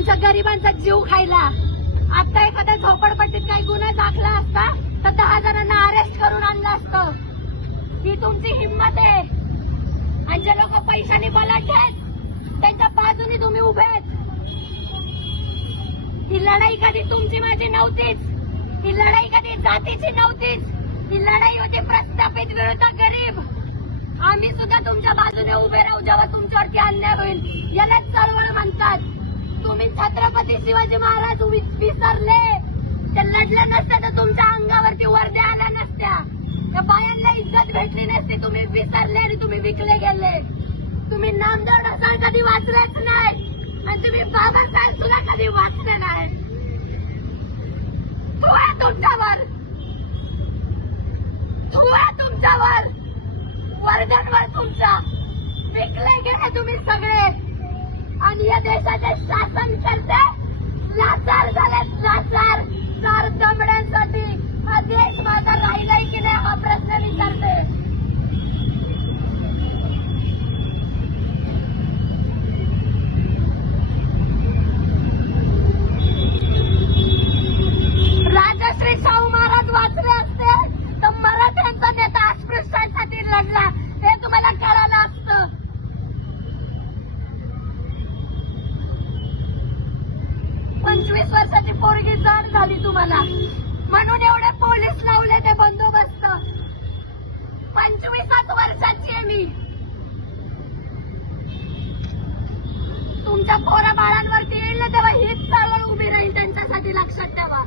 आमच्या गरिबांचा जीव खायला. आता एखाद्या झोपडपट्टीत काही गुन्हा दाखला असता तर 10 जणांना अरेस्ट करून आणलं असतं. ही तुमची हिंमत आहे. आणि जे लोक पैशाने बलाढ्य आहेत त्यांच्या बाजूने तुम्ही उभे आहेत. ही लढाई कधी तुमची माझी नव्हतीच. ही लढाई कधी जातीची नव्हतीच. ही लढाई होती प्रस्थापित विरुद्ध गरीब. आम्ही सुद्धा तुमच्या बाजूने उभे राहू जेव्हा तुमच्यावरती अन्याय होईल. यालाच चळवळ म्हणतात. तुम्ही छत्रपती शिवाजी महाराज विसरले. ते लढलं नसतं तर तुमच्या अंगावरती वर्द्या आल्या नसत्या. त्या बायांना इज्जत भेटली नसती. तुम्ही विसरले आणि तुम्ही विकले गेले. तुम्ही नामदेव ढसाळ कधी वाचलेच नाही आणि तुम्ही बाबासाहेब सुद्धा कधी वाचले नाही. तू आहे तुमच्यावर, तू आहे तुमच्यावर, वर्गांवर तुमच्या विकले गेले तुम्ही सगळे. आणि या देशाचे शासन करते लाचार झाले. लाचार 4 दमड्यांसाठी हा देश माझा राहिलाय की नाही हा प्रश्न विचारते. राजश्री शाहू महाराज वाचले असते तर मराठ्यांचा नेता अस्पृश्यांसाठी लढला हे तुम्हाला कळालं असतं. 25 वर्षाची पोरगी जाड झाली तुम्हाला म्हणून एवढे पोलीस लावले ते बंदोबस्त. 25 वर्षाची आहे मी. तुमच्या पोरा बाळांवरती येईल ना तेव्हा हीच चळवळ उभी राहील त्यांच्यासाठी. लक्षात ठेवा.